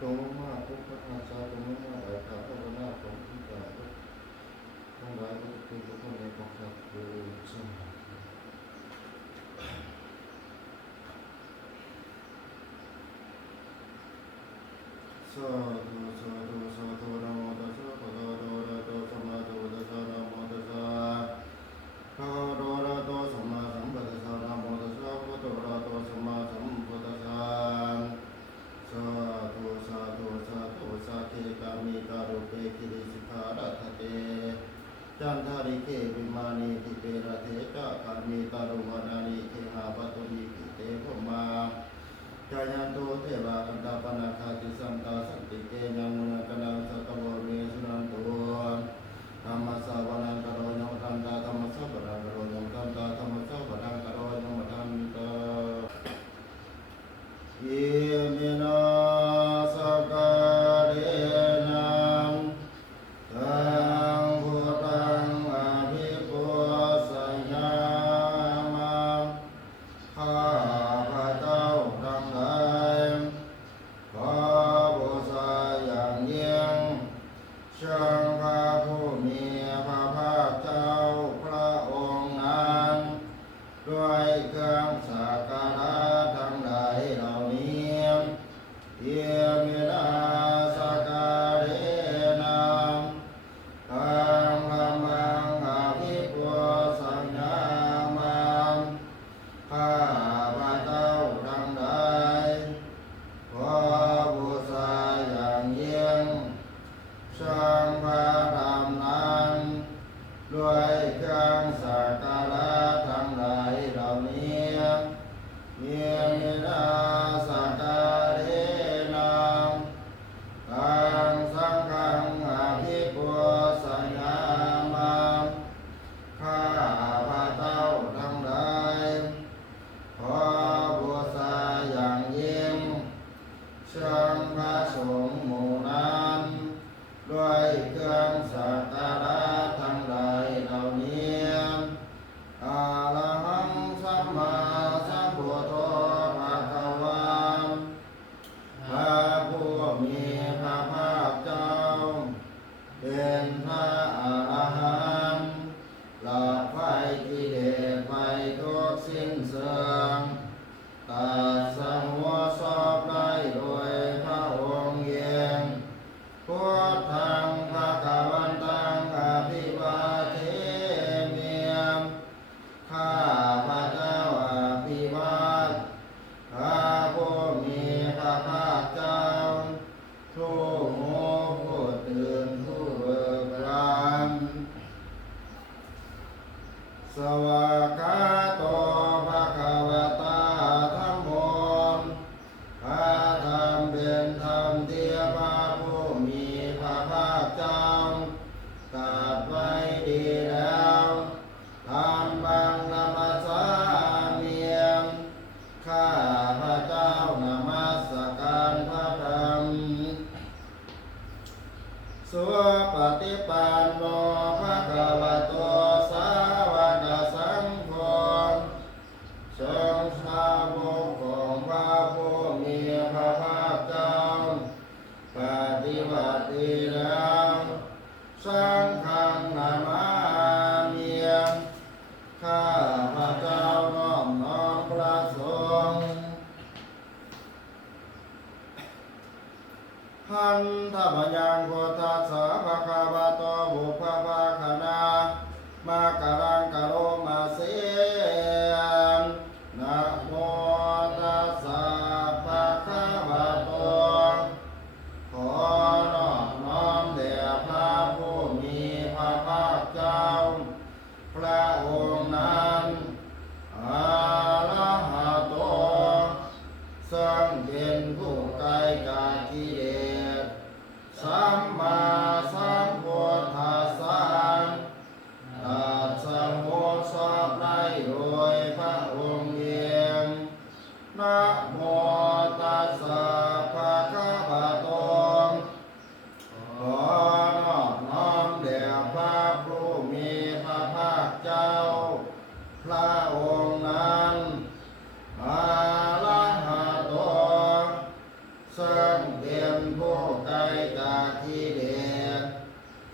ตรงมากพุทธอาชาตรงมากไหลขาพระนาของที่กล่าวทั้งหลายก็จะเป็นทุกคนในกองทัพโดยสมสาธุสาธุสาธุนะโมตัสสะภะคะวะโตอะระหะโตสัมมาสัมพุทธัสสะนะโมตัสสะภะคะวะโตอะระหะโตสัมมาสัมพุทธัสสะนะโมตัสสะภะคะวะโตอะระหะโตสัมมาสัมพุทธัสสะสาธุสาธุสาธุสาเคกามิการุเปกิริสิกขารัตเตจันทาริเกวิมานีติเประเทจาคามิตารุวนานิเทหาปตุนิกิเตภมาจายันโตเทวะอันตาปนาคาติสัมตาสันติเกยังมุนกนังสัตวเมสุนันโตธรรมสาวนังกโรยมทันตาธรรมสาวนังกโรยมทันตาธรรมสาวนังกโรยมทันตาอิมินาสการะนังตังพุทธังอภิปุสัญญามาข้าพระเจ้าทั้งหลายขอบูชาอย่างยิ่งเชิญพระผู้มีพระภาคเจ้าพระองค์นั้นด้วยเครื่องสักการะทั้งหลายเหล่านี้อิมินาสการะนังตังธัมมังอภิปุสัญญามาข้าพระเจ้าทั้งหลายขอบูชาอย่างยิ่งเชิญพระธรรมนั้นด้วยเครื่องสักการะทั้งหลายเหล่านี้อิมินาสการะนังตังสังฆังอภิปุสัญญามาข้าพระเจ้าทั้งหลายขอบูชาอย่างยิ่งเชิญพระสงฆ์หมู่นั้นด้วยเครื่องสักการะทั้งหลายเหล่านี้อะระหังสัมมาสัมพุทโธภะคะวะพระผู้มีพระภาคเจ้าเป็นพระอรหันต์ละไฟกิเลสไฟทุกสิ้นเชิงตัดสหัวสอบได้โดยพระองค์เองพุทธังภคะวันตังอภิวาเทมิข้าพระเจ้าอภิวาทพระผู้มีพระภาคเจ้าผู้หูผู้ตื่นผู้เบิกบานสวากขาโตภะคะวะตาธัมโมพระธรรมเป็นธรรมที่พระผู้มีพระภาคเจ้าตรัสไว้ดีแล้วธรรมังนัมสสามิข้าพระเจ้านมัสการพระธรรมสุปฏิปันโนภะคะวะโตสาวกสังโฆทรงสาวกของพระผู้มีพระภาคเจ้าปฏิบัติดีแล้วสังฆังนามามิข้าพระเจ้าน้อมน้อมพระสงฆ์หันทมยังพุทธัสสะภะคะวะโตบุพพะคะนามะกะรังกะโรมาเสนะโมตัสสะภะคะวะโตขอนอบน้อมแด่พระผู้มีพระภาคเจ้าพระองค์นั้นอะระหะโตซึ่งเป็นผู้ไกลจากกิเลสสัมมาสัมพุท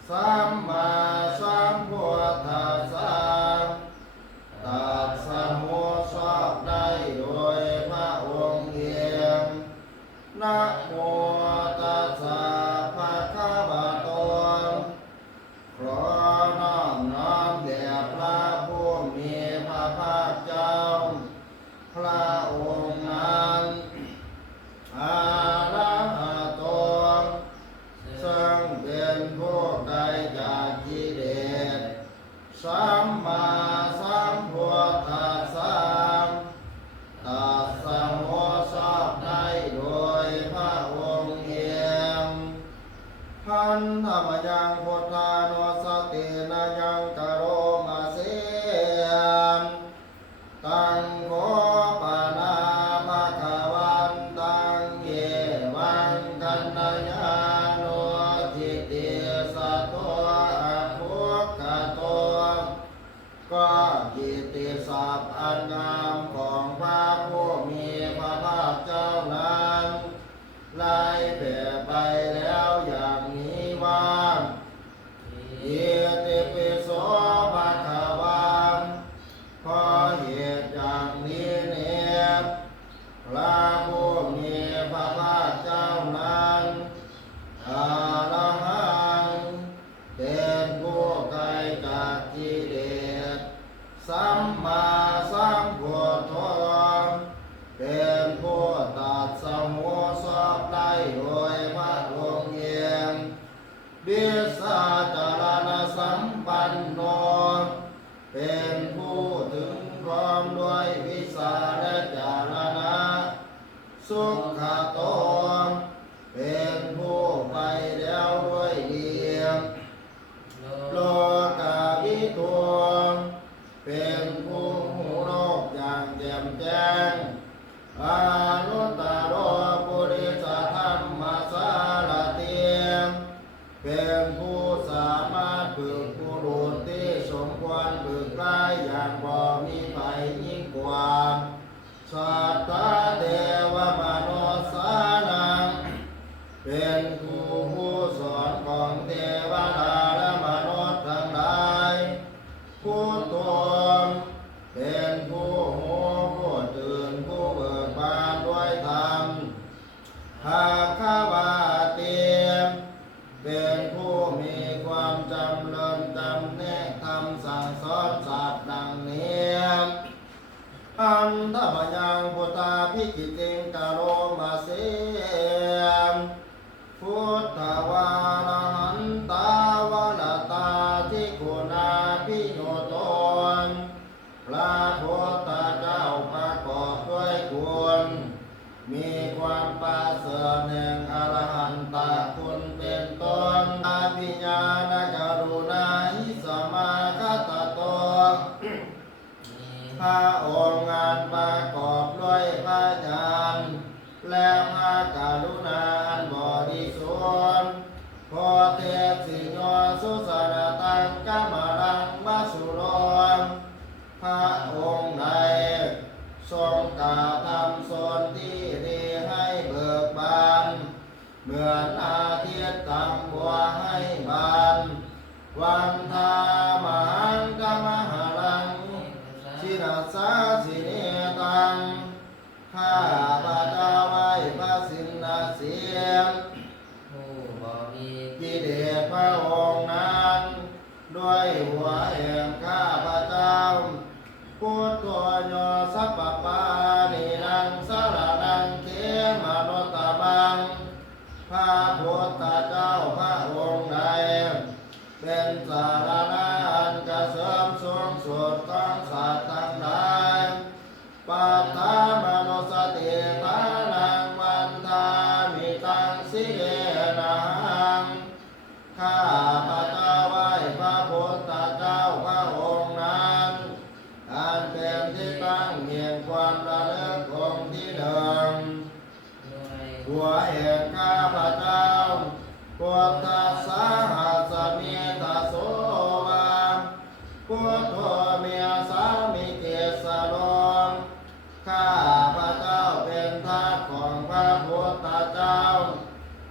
สัมมาสัมพุทธัสสะตรัสรู้ชอบได้โดยพระองค์เองนะโมตัสสะภะคะวะโตขอน้อมน้อมแด่พระผู้มีพระภาคเจ้าพระองค์นั้นอะระหะโตซึ่งเป็นผู้ไกลจากกิเลสสัมมาสัมพุทธัสสะตรัสรู้ชอบได้โดยพระองค์เองพันธมยังพุทธานุสตินายังกโรมาเสตังโฆปนาภะคะวันตังเยวังกันตยานุทิติสัตโตอะภุคคโตก็กิตติศัพท์อันงามของพระผู้มีพระภาคเจ้านั้นไล่เปลี่ยนไปแล้วอย่างนี้ว่าอิติปิโสภะคะวันเพราะเหตุอย่างนี้เนี่ยพระผู้มีพระภาคเจ้านั้นอะระหังเป็นผู้ไกลจากกิเลสสัมมาสัมพุทโธเป็นผู้ตรัสรู้ชอบได้โดยพระองค์เองวิสาจารณสัมปันโนเป็นผู้ถึงพร้อมด้วยวิสาและจารณะสุขโตเป็นผู้ไปแล้วด้วยดีโลกาวิทูเป็นผู้หูโลกอย่างแจ่มแจ้งอนุตตโรปุริสธรรมสารติเป็นผู้สามารถฝึกผู้รู้ที่สมควรฝึกได้อย่างบ่มีไผยิ่งกว่าสัตตเทวมนุษย์สานังเป็นผู้สอนของเทวดาและมนุษย์ทั้งหลายผู้ตนเป็นผู้หูผู้ตื่นผู้เบิกบานด้วยธรรมภาควาติเป็นผู้มีความจำเริญจำแนกธรรมสั่งสอนสัตว์ดังนี้อันธรรมยังพุทธาภิกิติงกโรมาเสพุทธวาระหันตาวรตาทิคุณาภิโยโตนพระพุทธเจ้าประกอบด้วยคุณมีความประเสริฐแห่งอรหันตคุณเป็นต้นอภิญญาณกรุณาหิสมาคตโตพระองค์งานประกอบด้วยพระญาณและพระกรุณาอันบริสุทธิ์โพเทสิโยสุสานตังกัมมังวสุโรพระองค์ใดทรงกระทำส่วนที่ดีให้เบิกบานเหมือนอาทิตย์ตั้งบัวให้บานวันทามหังกมหารังชินาสาสิเนตังข้าพระเจ้าไหว้พระสินนาเสียงผู้บ่มีกิเลสพระองค์นั้นด้วยหัวแห่งข้าพระเจ้าพุทโธโยสัพพปานินังสารนังเขมนุตตบังพระพุทธเจ้าพระองค์ใดเป็นสารณะอันเกษมสูงสุดของสัตว์ทั้งหลายปัตตามนุสติทานังวันทามิตังสิเกนังข้าพระเจ้าไหว้พระพุทธเจ้าพระองค์นั้นอันเป็นที่ตั้งแห่งความระลึกองค์ที่หนึ่งหัวแห่งข้าพระเจ้าพุทธสาหัสมิทาโสวาพุทโธเมียสามิเกสโลข้าพระเจ้าเป็นทาสของพระพุทธเจ้า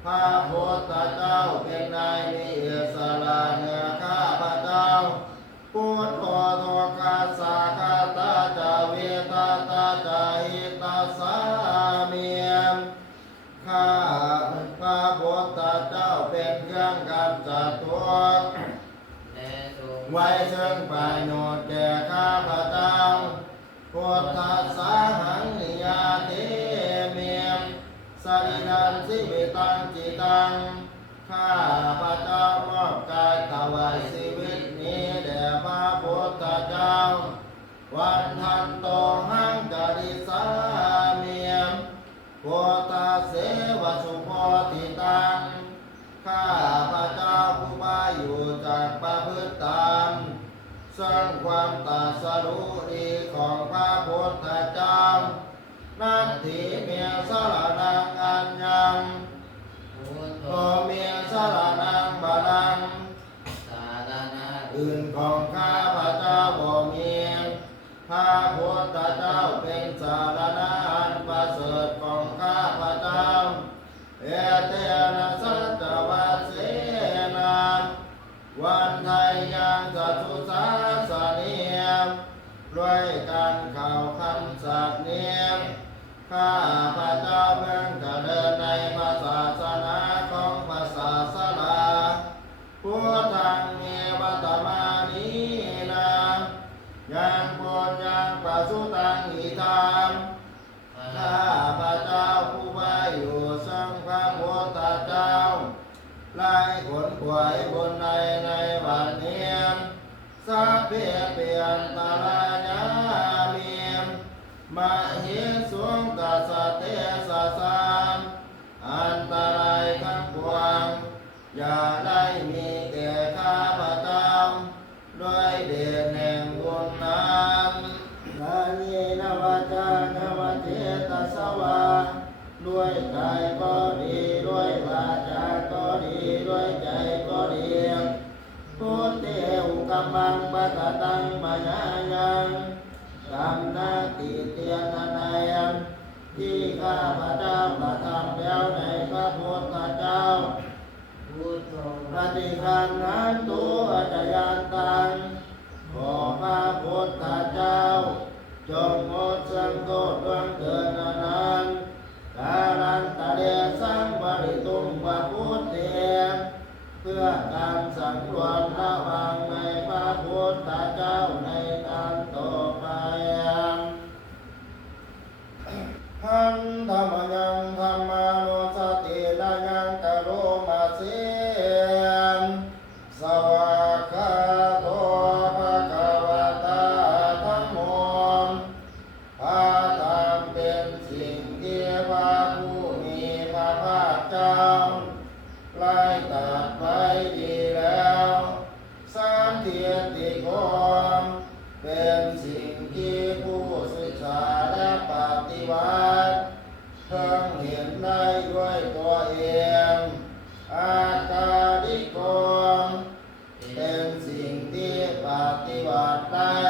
พระพุทธเจ้าเป็นนายมีอิสระ ไว้ซึ่งประโยชน์แก่ข้าพเจ้าพุทธัสสะหังนิยาติเมียมสรินันสิวิตังจิตังข้าพเจ้ามอบกายถวายชีวิตนี้แด่พระพุทธเจ้าวันทันโตหังจริสาเมียมพุทธเสวสุโพธิตังข้าพเจ้าผู้มาอยู่จากประพฤติตามสร้างความตรัสรู้ดีของพระพุทธเจ้านัตถิเมียสรนังอัญญังโอเมียสรนังบาลังอื่นของข้าพเจ้าบ่มีพระพุทธเจ้าเป็นสารณะอันประเสริฐของข้าพเจ้าเอเตนะสัจวัสเสนาวันไทยยังสัตถุสาสเนียมด้วยการข่าวคำสัตย์เนียมข้าพเจ้าเมืองเจริญในพระศาสนาของพระศาสดาพุทธังเมวัตมานีนายังปุญญังปัสสุตังอิธามข้าพเจ้าผู้ว่าอยู่ซึ่งพระพุทธเจ้าไล่ขนขวายบนในวันนี้สัพเพเปียนตาลาญาเมียมมาหิสวงตัสสะเตสะสามอันตรายทั้งปวงอย่าได้มีแก่ข้าพเจ้าด้วยเดชแห่งบุญนั้นกายนวาจานวเจตสวาด้วยกายก็ดีด้วยวาจาก็ดีด้วยใจก็ดีพุทเตอุกัมมังปะกตังปัญญายังกัมนาติเตียนานายังที่ข้าพเจ้ากระทำแล้วในพระพุทธเจ้าปฏิคันนั้นตุอาจยันตังขอพระพุทธเจ้าจงงดสังโทษดวงเกินนั้นการันตะเดสังบริตุงวะพุทเถเพื่อการสังรวมระวังในพระพุทธเจ้าในการต่อไปหันธรรมยังธรรมานุสตินายังกโรมาเสสวากขาโตภะคะวะตาธัมโมพระธรรมเป็นสิ่งที่พระผู้มีพระภาคเจ้าไล่ตรัสไว้ดีแล้วสันทิฏฐิโกเป็นสิ่งที่ผู้ศึกษาและปฏิบัติเพิ่งเห็นได้ด้วยตัวเองอาตาดิโกเป็นสิ่งที่ปฏิบัติได้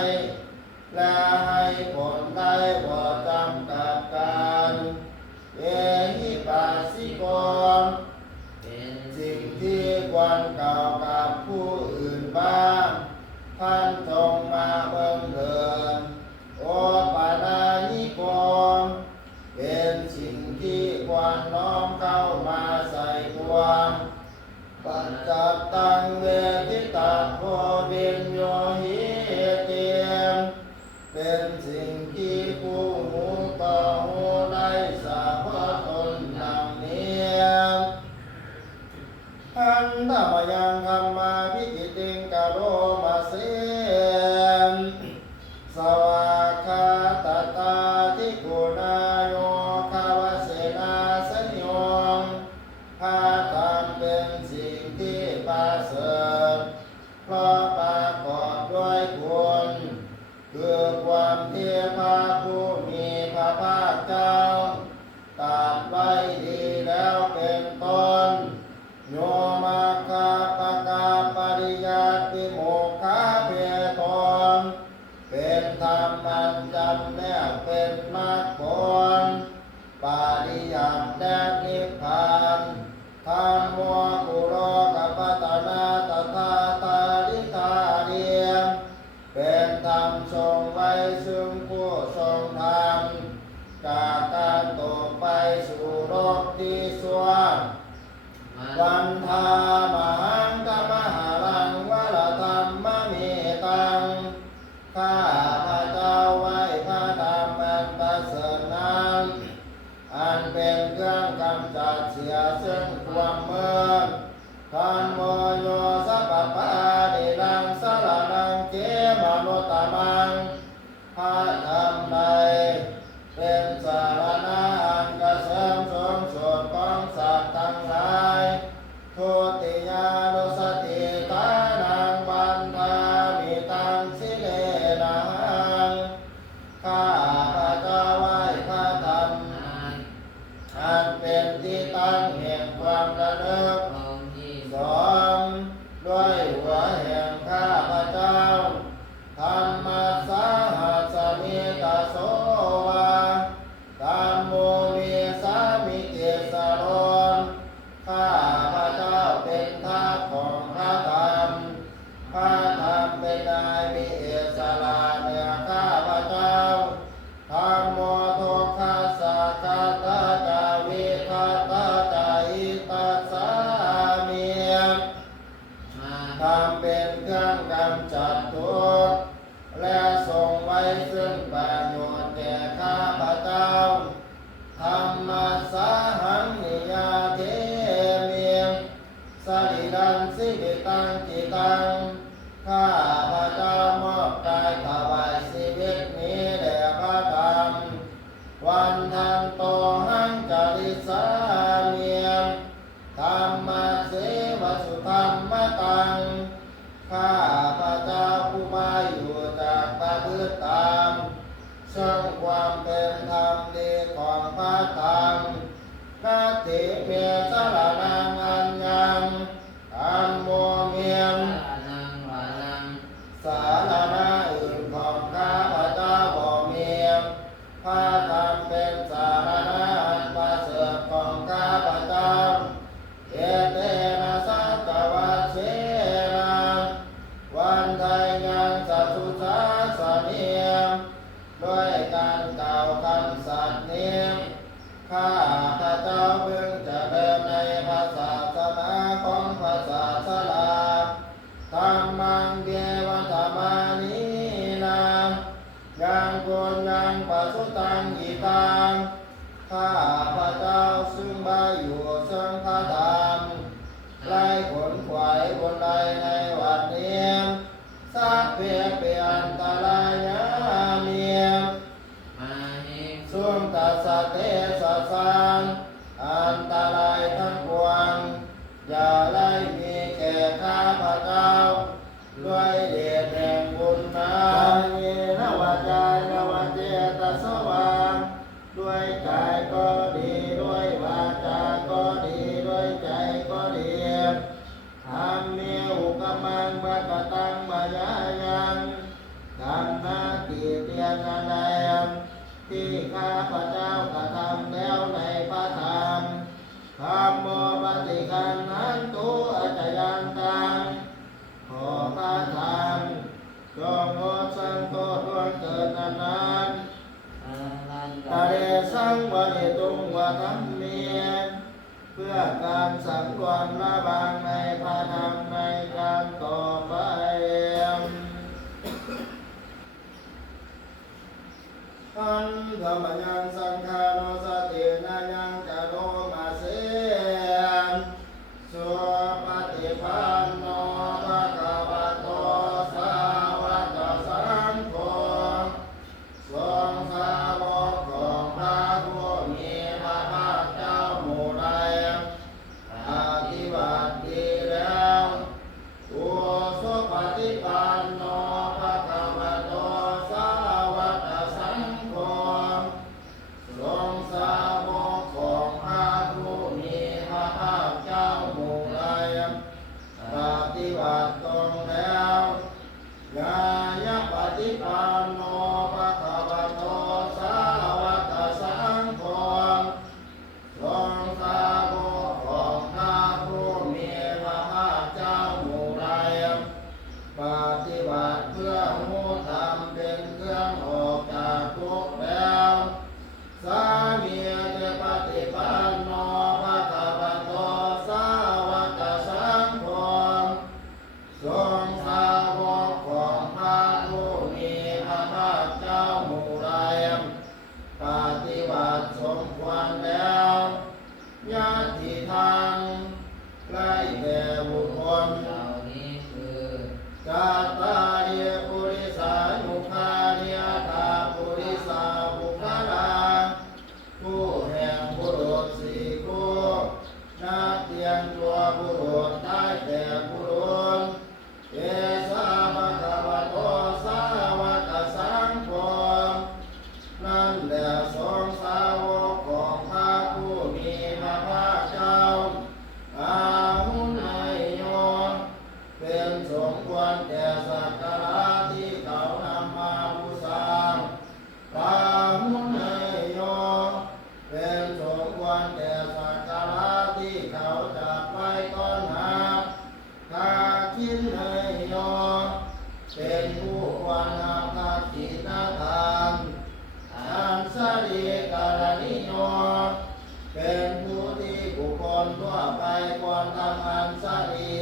และให้ผลได้บ่จำกัดการเอหิปัสสิโกเป็นสิ่งที่ควรกล่าวกับผู้อื่นบ้างท่านจงมาเบิ่งเถิดโอปานาญิโกเป็นสิ่งที่ควรน้อมเข้ามาใส่ตัวปัจจัตตังเวทิตาโพวิญโยหิเตียมเป็นสิ่งที่ผู้หูต่อหูได้สาพตนดังนี้หันธรรมยังธรรมาวิจิติงกโรมาเสสวากขาตตาทิกุณาโยคาวเสนาสญโยพระธรรมเป็นสิ่งที่ประเสริฐเพราะประกอบด้วยคุณคือความที่พระผู้มีพระภาคเจ้าตรัสไว้ดีแล้วเป็นต้นโยมาคาปกาปริยัติโมกขาเพตนเป็นธรรมอันจำแนกเป็นมรรคผลปริยัติและนิพพานธรรมโมกุโรกัปปตนาตถาตาริธาเรียมเป็นธรรมทรงไว้ซึ่งผู้ทรงธรรมจากการตกไปสู่โลกที่สวงวันธามหังกมหาลังวรธรรมเม แห่งข้าพเจ้าธรรมัสสหัสสมิตาโสวาธัมโมมีสามิเกสรณข้าพเจ้าเป็นทาสของพระธรรมพระธรรมเป็นนายมีอิสระเหนือข้าพเจ้าธัมโมทุกขัสสะคัตตาจาวิคัตตาจาอิตัสสามิธรรมเป็นเครื่องกำจัดทุกข์และทรงไว้ซึ่งประโยชน์แก่ข้าพเจ้าธัมมัสสหังนิยาเทมิสริดังสิกิตังจิตังข้าพเจ้ามอบกายถวายชีวิตนี้แด่พระธรรมวันทันโตหังจาริสามิธัมมัสเสวสุธัมมตังข้าพเจ้าผู้มาอยู่จากประพฤติตามซึ่งความเป็นธรรมดีของพระธรรมนาทิเมสรนังอัญญังอัมโมเมียมสารณะอื่นของข้าพเจ้าบ่มีพระธรรมเป็นสารณะอันประเสริฐของข้าพเจ้าเอเตนะสัจวัชเชนะวันไทยยังสัตสุสาสเนียด้วยการกล่าวคำสัตย์นี้ข้าพเจ้าเพิ่งจะเดินในพระศาสนาของพระศาสดาธัมมังเทวธรรมานินายังกุญยังปัสสุตังอิตังข้าพเจ้าซึ่งมาอยู่ซึ่งพระธรรมไร้ขนขวายบนใดในวันนี้สัพเพเปียนตรายามีสุมตัสสะเตสะสังอันตรายทั้งปวงอย่าได้มีแก่ข้าพเจ้าด้วยเดชแห่งบุญนาเยนะวาจายาวาเจตสวาด้วยกายก็ดีด้วยวาจาก็ดีด้วยใจก็ดีธรรมเมอุกมังบะกตังบะยายังธรรมนาติเตียนนานัยที่ข้าพเจ้ากระทำแล้วในพระธรรมธัมโมปฏิคันหันตุอาจยันตังขอพระธรรมจงงดสังโทษล่วงเกินนานตาเรสังวะเนตุงวะธัมเมเพื่อการสังวรระวังในพระธรรมในการต่อไปอันธรรมยังสังฆานุสตินายังจโรมาเสสุปฏิปันโนภะคะวะโตสาวกสังโฆทรงสาวกของพระผู้มีพระภาคเจ้าหมู่ใดปฏิบัติดีแล้วอุสุปฏิปันโนภะคะวะโตสาวกสังโฆทรงสาวกของพระผู้มีพระภาคเจ้าหมู่ใดปฏิบัติตรงแล้วญาญาปฏิปันโนภะคะวะโตสาวกสังโฆทรงสาวกของพระผู้มีพระภาคเจ้าหมู่ใดปฏิบัติเพื่อมุธรรมเป็นเครื่องออกจากทุกข์แล้วสามีเตปฏิปันโนภะคะวะโตสาวกสังโฆทรงสาวกของพระผู้มีพระภาคเจ้าหมู่ใดปฏิบัติสมควรแล้วญาติทางใกล้แก่บุคคลเหล่านี้คือกัตตาเยปุริสายุคาเนียตาปุริสาบุคลาผู้แห่งบุรุษสี่คู่นักเตียนตัวบุรุษได้แก่บุรุษเอสาภะคะวะโตสาวกสังโฆนั่นแหละทรงสาวกของพระผู้มีพระภาคเจ้าอาหุนายโยเป็นสง ควรแก่สักการะที่เขานำมาบูชาปาหุนเนยโยเป็นสมควรแก่สักการะที่เขาจัดไว้ต้อนรับกาคินเนยโยเป็นผู้ควรนำทักษิณธรรมอันสริการณิโยเป็นผู้ที่บุคคลทั่วไปควรทำอันสริ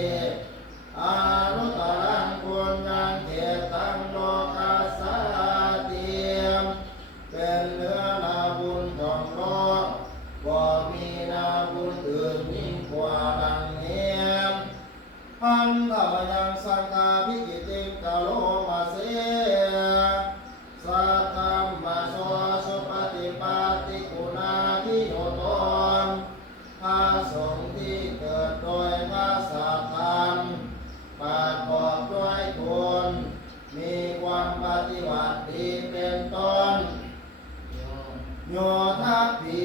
อารุตรังควรยังเขตังโลกัสสาติเป็นเนื้อนาบุญของโลกบ่มีนาบุญอื่นยิ่งกว่าดังนี้พันธะยังสังฆาภิกิติกะโลมาเสสัทธัมมาโสสุปฏิปัตติคุณาภิโยโตพระสงฆ์ที่เกิดโดยพระสัทธรรมประกอบด้วยคุณมีความปฏิบัติดีเป็นต้นโยทัพพิ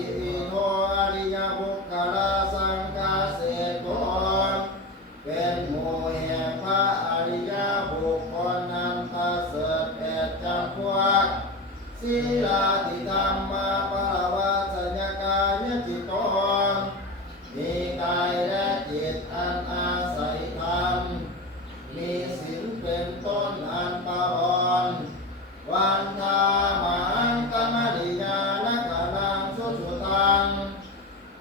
โทอริยบุคคลสังฆาเสโตเป็นหมู่แห่งพระอริยบุคคลนำประเสริฐแปดจำพวกศีลาธิธรรมาปรวัตสัญญากายจิตตนมีกายและจิตอันอาศัยธรรมมีศีลเป็นต้นอันประหารวันธามังกมนิยานกนังสุสุตัง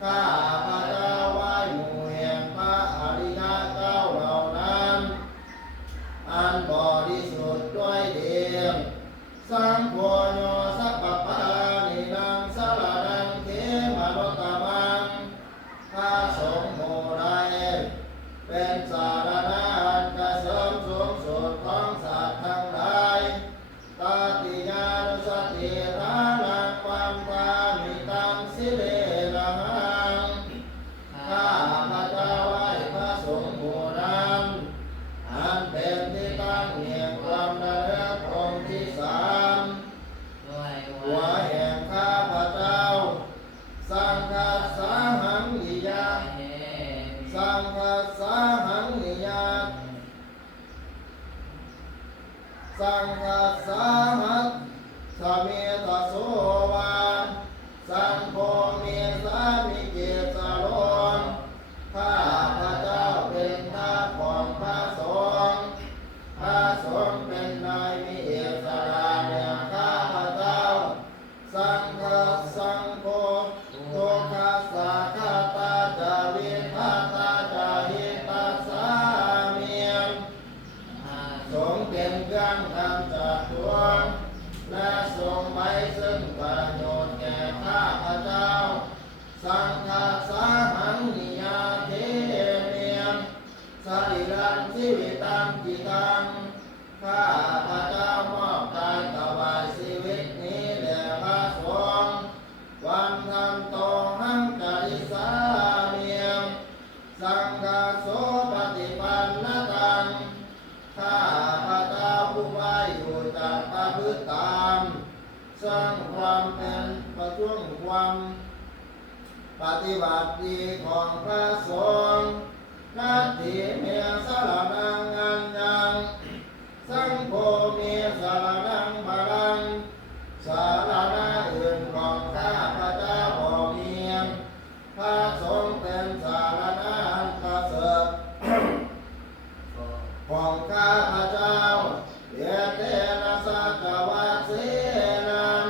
ข้าพระเจ้าไหว้หมู่แห่งพระอริยเจ้าเหล่านั้นอันบริสุทธิ์ด้วยเดียมสังโฆโยสัพพปานินังสารนังเขมนุตตมังพระสงฆ์หมู่ใดเป็นสารณะอันเกษมสูงสุดของสัตว์ทั้งหลายตติญานุสติฐานังความปามิตังสิเลนะหังข้าพระเจ้าไหว้พระสงฆ์หมู่นั้นอันเป็นที่ตั้งแห่งความดำเนินองค์ที่สามหัวแห่งข้าพระเจ้าสังฆสาหังนิยาสังฆสาหังนิยาสังฆสาหัสสะเมตโสวาสังโฆเมสามิเกสโลนข้าพระเจ้าเป็นทาสของพระสงฆ์พระสงฆ์เป็นนายมีเอกสารแห่งข้าพระเจ้าสังฆสังโฆโตคัสสะคาตาจาวิทัตตาจาหิตัสสามิสงฆ์เป็นเครื่องทำจักรวงและทรงไว้ซึ่งประโยชน์แก่ข้าพระเจ้าสังฆสาหังนิยาเทเมียมสรีรังชีวิตังกิตังข้าพระเจ้ามอบกายถวายชีวิตนี้แด่พระสงฆ์วันทำโตหังจาริสาเมียมสังฆโสปฏิปันนตังข้าพระเจ้าผู้ไว้อยู่จากประพฤติตามสร้างความเป็นประช่วงความปฏิบัติดีของพระสงฆ์นาทีเมียสารนังอันยังสังโฆเมียสารนังบาลังสารณะอื่นของข้าพระเจ้าบ่มีพระสงฆ์เป็นสารณะอันประเสริฐของข้าพระเจ้าเยเตนะสัจวัสเสนัง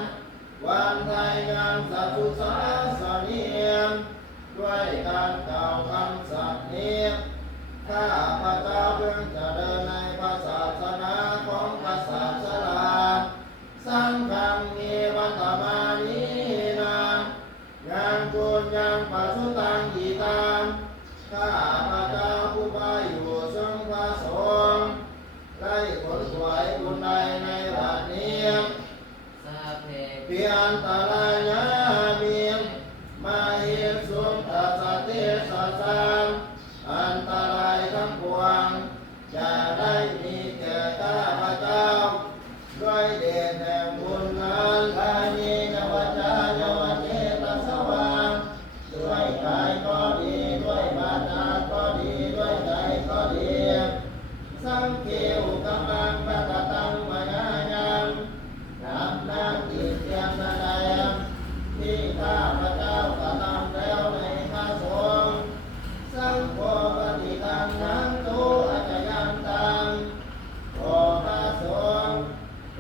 วันไทยงานสัตตุสาสเนียมด้วยการกล่าวคำสัตย์นี้ข้าพระเจ้าเพิ่งจะเดินในพระศาสนาของพระศาสดาสังฆังมีวัตมานีนางานกุญยังปัสสุตังอีตามข้าพระเจ้าผู้ไปอยู่ทรงพระสงฆ์ได้ผลถวายบุญใดในบัดนี้เพียงตาลายามีมาเห็นสุนตัสสะเทสะสังอันตรายทั้งปวงจะได้มีแก่ข้าพระเจ้าด้วยเดชแห่งบุญนั้นลานีนวัจจายวัจเจตสวาด้วยกายก็ดีด้วยวาจาก็ดีด้วยใจก็ดีสังเก อุกมังปะกตังมายายังนับนาติเตียนนาใดที่ข้าพระเจ้ากระทำแล้วในพระสงฆ์สังโฆปฏิทังนันตุอาจยันตังขอพระสงฆ์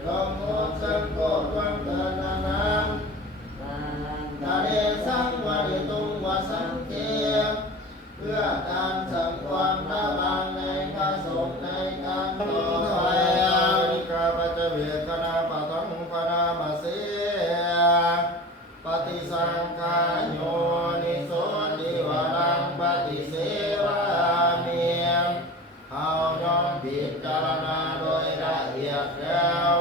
จงงดสังโฆความเกินนานทะเลสังวริตุงวสังเกเพื่อการสังความระวังในพระสงฆ์ในการต่อไปข้าพเจ้าเวทนาปะทังพนามาเสปฏิสังขารโยนิโสติวารังปฏิเสวามิเอายอมพิจารณาโดยละเอียดแล้ว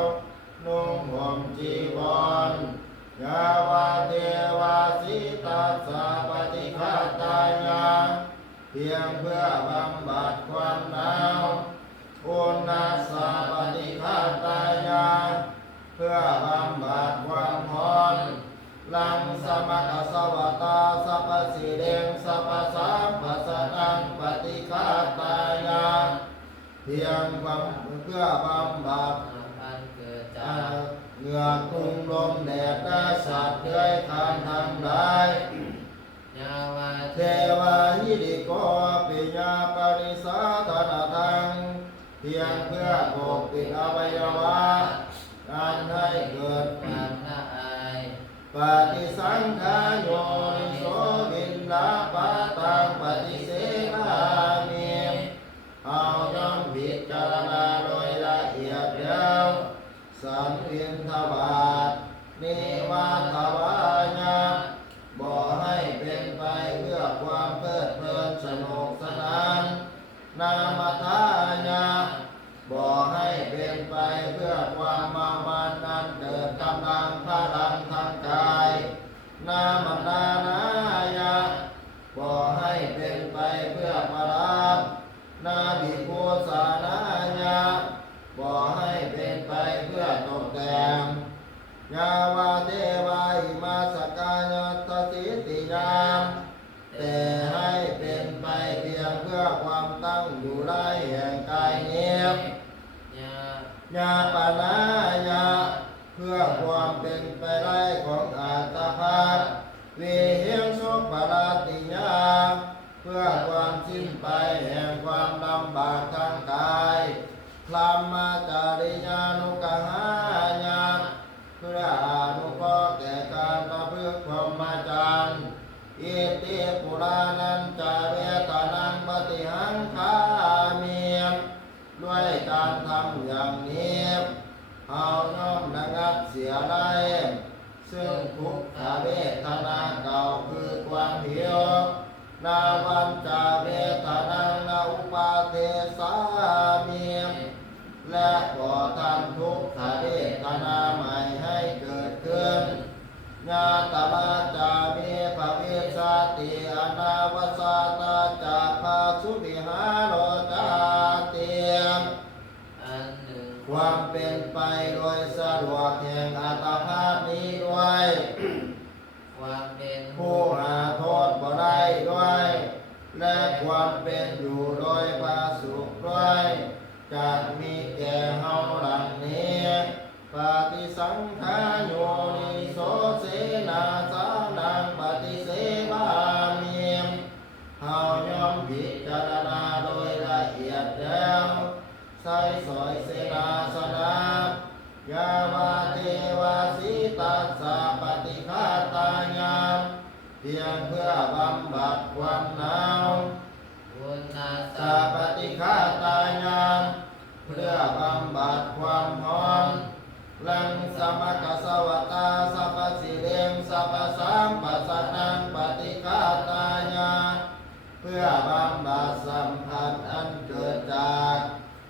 นุ่งห่มจีวรยาวาเทวาสิตัสสะปฏิฆาตายาเพียงเพื่อบำบัดความหนาวอุณนัสสะปฏิฆาตายาเพื่อบำบัดความร้อนลังสมัคสวัตตาสัพพสิเดงสัพพสัมปัสสนังปฏิฆาตายาเพียงเพื่อบำบัดเหงื่อทุ่งลมแดดและสัตว์เลื้อยคลานทั้งหลายเทวาหิริโกปิญญาปริสาธนาทังเพียงเพื่อปกปิดอวัยวะการให้เกิดความละอายปฏิสังขารโยนิโสวินลาปะตังปฏิเสนามิเอาย่อมพิจารณาโดยละเอียดแล้วสังวินทบาทนิวาทวายาบ่ให้เป็นไปเพื่อความเพลิดเพลินสนุกสนานนามทายาบ่ให้เป็นไปเพื่อความเมามันนั้นเกิดกำลังพลังทางกายนามนานายาบ่ให้เป็นไปเพื่อพลังนาภิโภสานายาบ่ให้เป็นไปเพื่อตกแต่งยาวาเทวาหิมาสกายตสิติยามแต่ให้เป็นไปเพียงเพื่อความตั้งอยู่ได้แห่งกายเนียบญาปนายาเพื่อความเป็นไปได้ของอัตภาพวิเหงสุปราติญาเพื่อความสิ้นไปแห่งความลำบากทางกายพรหมจาริยานุกหายาเพื่ออนุเคราะห์แก่การประพฤติพรหมจรรย์อิติปุรานันจาเวตานังปฏิหังคามีด้วยการทำอย่างนี้เอาย่อมระงับเสียได้ซึ่งทุกขเวทนาเก่าคือความหิวนาวันจาเวทนานาอุปาเทสามีและขอทำทุกขเวทนาใหม่ให้เกิดขึ้นญาตลาจามีภวิสติอนาวัสตาจาภาสุวิหารโลจาเตียมความเป็นไปโดยสะดวกแห่งอัตภาพนี้ด้วยความเป็นผู้หาโทษบ่ได้ด้วยและความเป็นอยู่โดยพาสุขด้วยจะมีแก่เฮาหลังนี้ปฏิสังขารโยนิโสเสนาสานังปฏิเสวามิเฮาย่อมพิจารณาโดยละเอียดแล้วใส่สอยเสนาสนะยาวาเทวาสิตัสสะปฏิฆาตายาเพียงเพื่อบำบัดความหนาวอุณนัสสะปฏิฆาตายาเพื่อบำบัดความร้อนลังสมัคคสวัตตาสัพพสิเรงสัพพสัมปัสสนังปฏิฆาตายาเพื่อบำบัดสัมพันธ์อันเกิดจาก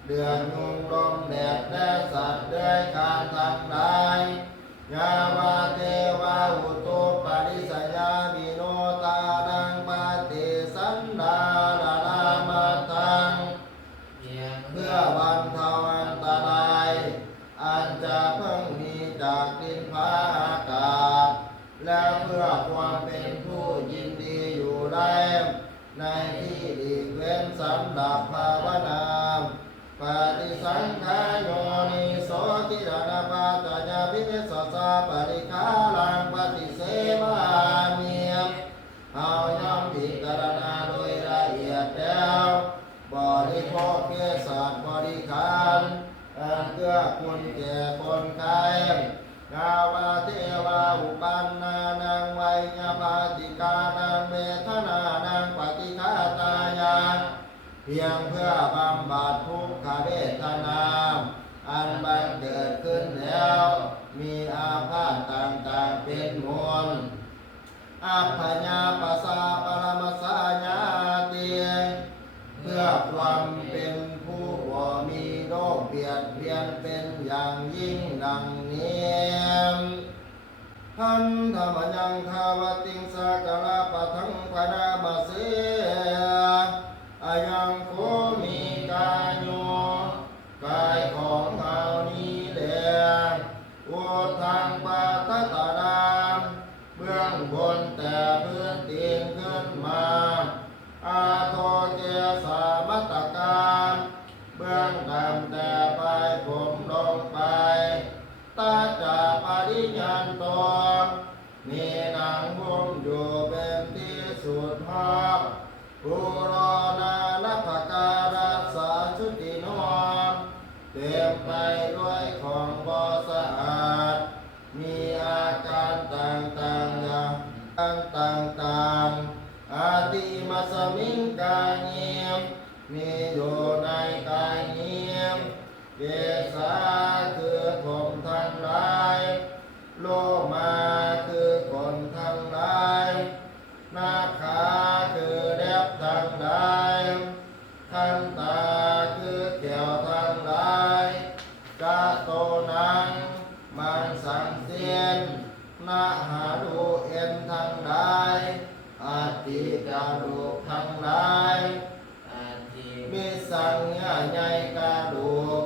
เดือนยุงลมแดดและสัตว์เลื้อยคลานทั้งหลายยาวาเทวาอุตุปาริสยามิโนตานังปฏิสันดารามาตังเพื่อบรรเทาอันตรายอันจะเพิ่งมีจากดินฟ้าอากาศและเพื่อความเป็นผู้ยินดีอยู่ได้ในที่หลีกเว้นสำหรับภาวนาปฏิสั สังขายโยนิโสติระนาปาตญาภิเวสสะปริคาลังปฏิเสวามิเอาย่อมพิจารณาโดยละเอียดแล้วบริโภคเพื่อสัตว์บริขารอันเกื้อคุณแก่คนไข้กาวาเทวาอุปันนานังไวยาปาติกานังเวทนานังปฏิฆาตายาเพียงเพื่อบำบัดทุกขเวทนาอันบังเกิดขึ้นแล้วมีอาพาธต่างๆเป็นมูลอัปปญาปัสสะปรมัสสะญาติเพื่อความเป็นผู้บ่มีโรคเบียดเบียนเป็นอย่างยิ่งดังนี้ทันธรรมยังคาวติงสกลาปะทังพนามาเสอายังโคมีกายโยกายของเรานี้แลอุทังปาตตานังเบื้องบนแต่พื้นตีนขึ้นมาอาโทเกสามัตตการเบื้องต่ำแต่ปลายผมลงไปตาจาปริยันโตมีหนังหุ้มอยู่เป็นที่สุดหอบปุโรนานัพการัสสาชุติโนเต็มไปด้วยของบ่สะอาดมีอาการต่างๆอย่างต่างๆอาติมัสมิงกายเงียมมีอยู่ในกายเงียมเกสาคือผมทั้งหลายโลมาคือขนทั้งหลายนาขาคือเล็บทั้งหลายทันตาคือแก้วทั้งหลายกะโตนังมันสังเสียนนาหาดูเอ็นทั้งหลายอาทิกาดูกทั้งหลายมีสังญาใหญ่กาดูก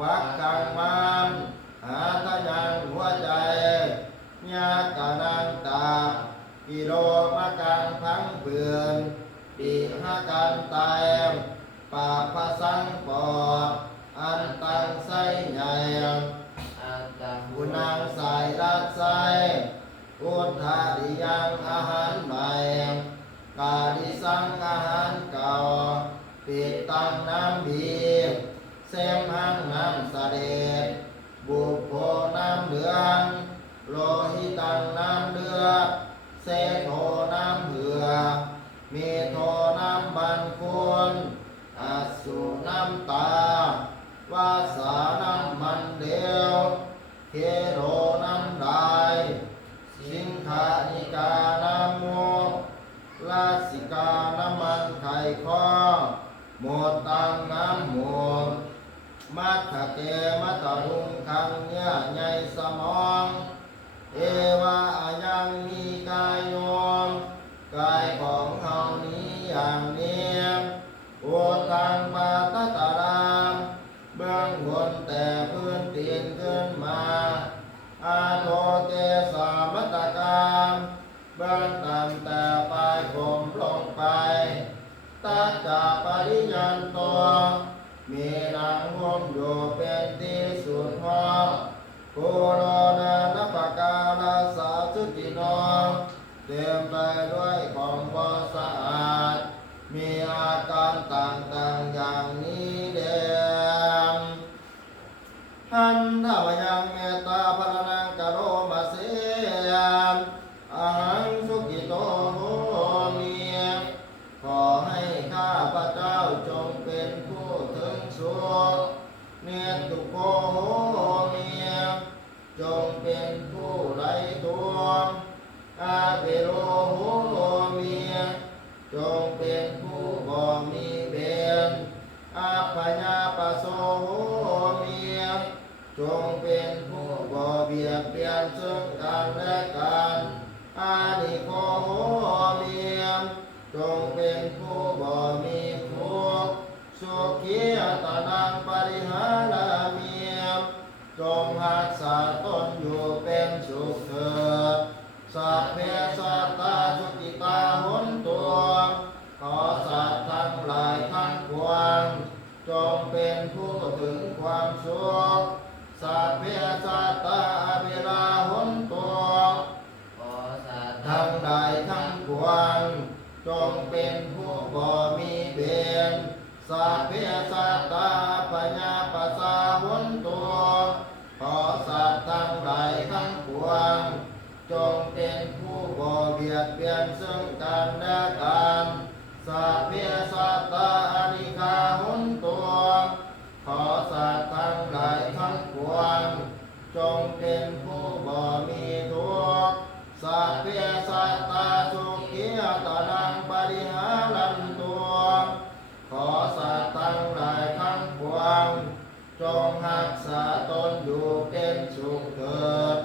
วักกังมันหาทะยังหัวใจญากานังตากิโลมากังพังเปือนปีหากันตายปากพะสังปอดอันตังไสใหญ่อุนางสายรัดไสอุทธาดิยังอาหารใหม่กาดิสังอาหารเก่าปิดตังน้ำบีเสมหังน้ำเสด็จบุพโภน้ำเหลืองโลหิตังน้ำเลือดเสโทน้ำเหือมีโทน้ำบันคุณอสุน้ำตาวาสาน้ำมันเดียวเคโรน้ำลายสิงขานิกาน้ำมูกลาสิกาน้ำมันไข่ข้อหมดตังน้ำมูกมัทธเกมัตตรุงคังเนื้อใหญ่สมองเอวะอายังมีกายโยมกายของเฮานี้อย่างนี้โอตังปาตตารามเบื้องบนแต่พื้นตีนขึ้นมาอาโทเกสามัตตการเบื้องต่ำแต่ปลายผมลงไปตาจาปริยันโตมีหนังหุ้มอยู่เป็นที่สุดหอบปุโรนานัปการัสสาชุติโนเต็มไปด้วยของบ่สะอาดมีอาการต่างๆอย่างนี้เด่นทันทวยังเมตตาภรณังกโรมาเสยามอาหังสุกิโตโหมิขอให้ข้าพระเจ้าจงเป็นผู้ถึงสุขเนตุโกโหมิจงเป็นผู้ไร้ทุกข์อาเปโรโหมิจงเป็นผู้บ่มีเวรอาพญาปโสโหมิจงเป็นผู้บ่เบียดเบียนซึ่งกันและกันอานิโกโหมิจงเป็นผู้บ่มีทุกข์สุขีตนังปริหารามิจงรักษาตนอยู่เป็นสุขเถิดสัพเพสัตตาสุขิตาหนตัวขอสัตว์ทั้งหลายทั้งปวงจงเป็นผู้ถึงคว ความสุขสัพเพสัตตาอภิลาหุนตุขอสัตว์ ทั้งหลายทั้งปวงจงเป็นผู้บ่มีเวรสัพเพสัตตาปัญญาปัสสาหุนตุขอสัตว์ทั้งหลายทั้งปวงจงเป็นผู้บ่เบียดเบียนซึ่งกันและกันสัพเพสัตตาอนิฆาหุนตุขอสัตว์ทั้งหลายทั้งปวงจงเป็นผู้บ่มีทุกข์สัพเพสัตตาสุขีตานังปริหารันตุขอสัตว์ทั้งหลายทั้งปวงจงรักษาตนอยู่เป็นสุขเถิด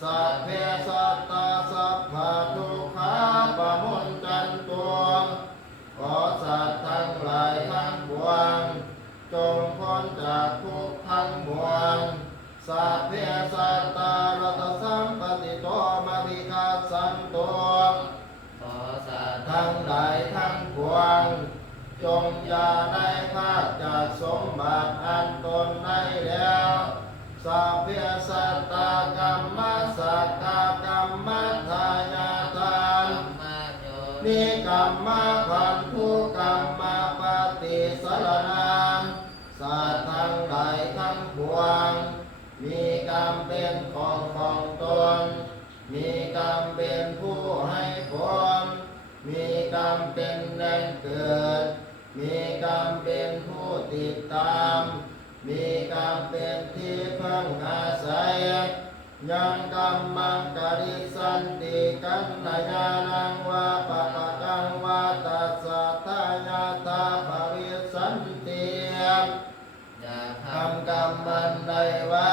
สัพเพสัตตาสัพพะทุกขาปะมุนจันตุขอสัตว์ทั้งหลายทั้งปวงจงพ้นจากทุกข์ทั้งมวลสัพเพสัตตารัตสัมปติโตมาวิคาสันตุ ขอสัตว์ ทั้งหลายทั้งปวงจงอย่าได้พลาดจากสมบัติอันตนได้แล้วสัพเพสัตตากรรมสัตตากรรมทายาทาน มาโย นิกรรมพันธุกรรมปฏิสรณังสัตว์ทั้งหลายทั้งปวงมีกรรมเป็นของตนมีกรรมเป็นผู้ให้ผลมีกรรมเป็นแหล่งเกิดมีกรรมเป็นผู้ติดตามมีกรรมเป็นที่พึ่งอาศัยยังกรรมังกริสันติกันนายานังวาปะปะกังวาตัสสะทายาตาภวิสันติอย่าท ทำกรรมมันใดไว้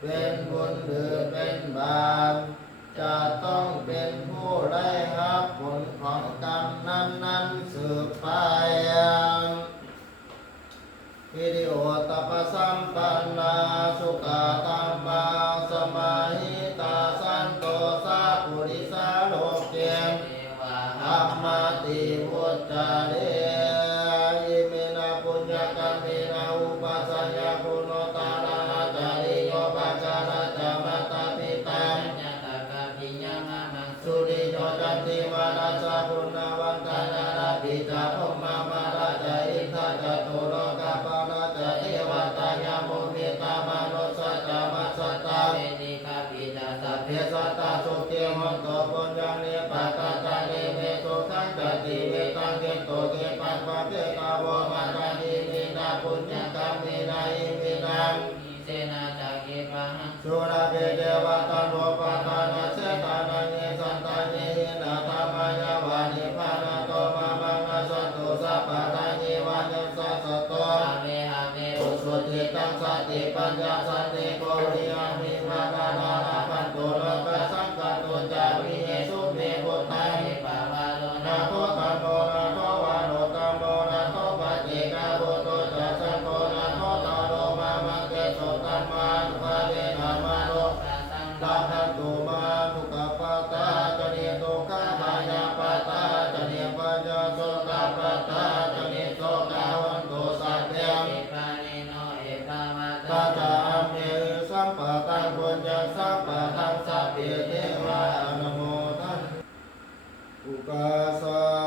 เป็นบุญหรือเป็นบาปจะต้องเป็นผู้ได้รับผลของกรรมนั้นสืบไปวิริโอตปะสัมปันนาสุขะธัมมาสมาหิตาสันโตสะปุริสาโลกเกม ำเทวา ธรรมติพุทธาเรยิเมนะปุญญกรรมเมนะอุปัสสยปุโนตาราจาริโยปัจจาราจามัตตปิตัง ญาตากาปิยังอามัง สุริโยจันติวาราชาปุณณวันตานาราปิจาภมมามาราจาอินทาจตุโลกาปาราจาเทวตายามุมิตามานสัจจามัสสตา เวนิกาปิจาสัพเพ เพสัตตาสุเกหันโตปุญญาเนปะกาจาเนเมสุขังจติเวตังเกโตเกปัปปะเปกาวมาตานิเมนาปุญญกรรมเมนาอิเมนัง มีเสนาจักเกปัง สุราเบเดวตาโนปะทานาเสตานังเนสันตานินาธรรมายาวานิพานาโตมามังสัตตุสัพพะทานิวานัสสะสตโต อาเมหะเม อุสุติตังสติปัญญาสันติโกริยามิวานานาปันโตโลกสังกัตตุจาวิเยสุเมพุทธัง เทปาวาโล นา นา โตตัมโมนาโตวาโนตัมโมนาโตปัจเจกาโบโตจัสสังโฆนาโตตาโรมามังเกโสตัมมานุภาเวนะมาโล ตาสัง ตัทันตุมาทุกขปตาจเนตุกามายาปตาจเนปัญญาโสกปตาจเนโสกาวันโตสัพเพ เอปาเนโนเอปาวา ตา ตา จามเมสัมปะตังปุญญสัพพะทังสัพเพเทวานะโมทัสอุปาส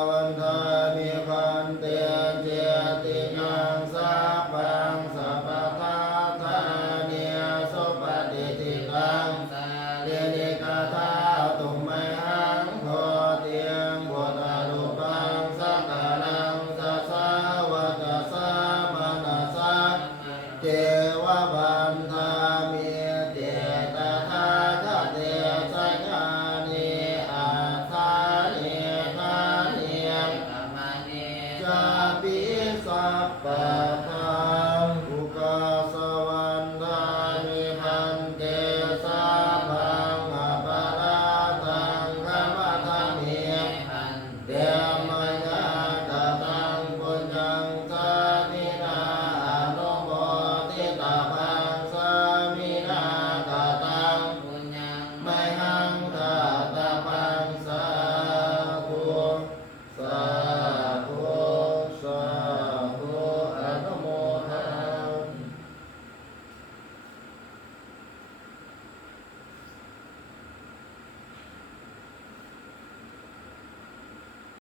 วันทามิพันเตเจติยังสัพพังสัพพะทาทานิยสุปฏิทิตัง สา เด ลิ นิกาทาตุมไมหังโพเตียงบุตารุปังสักการังสัสสาวะกัสสะมานัสสะ เจวะบันทามิ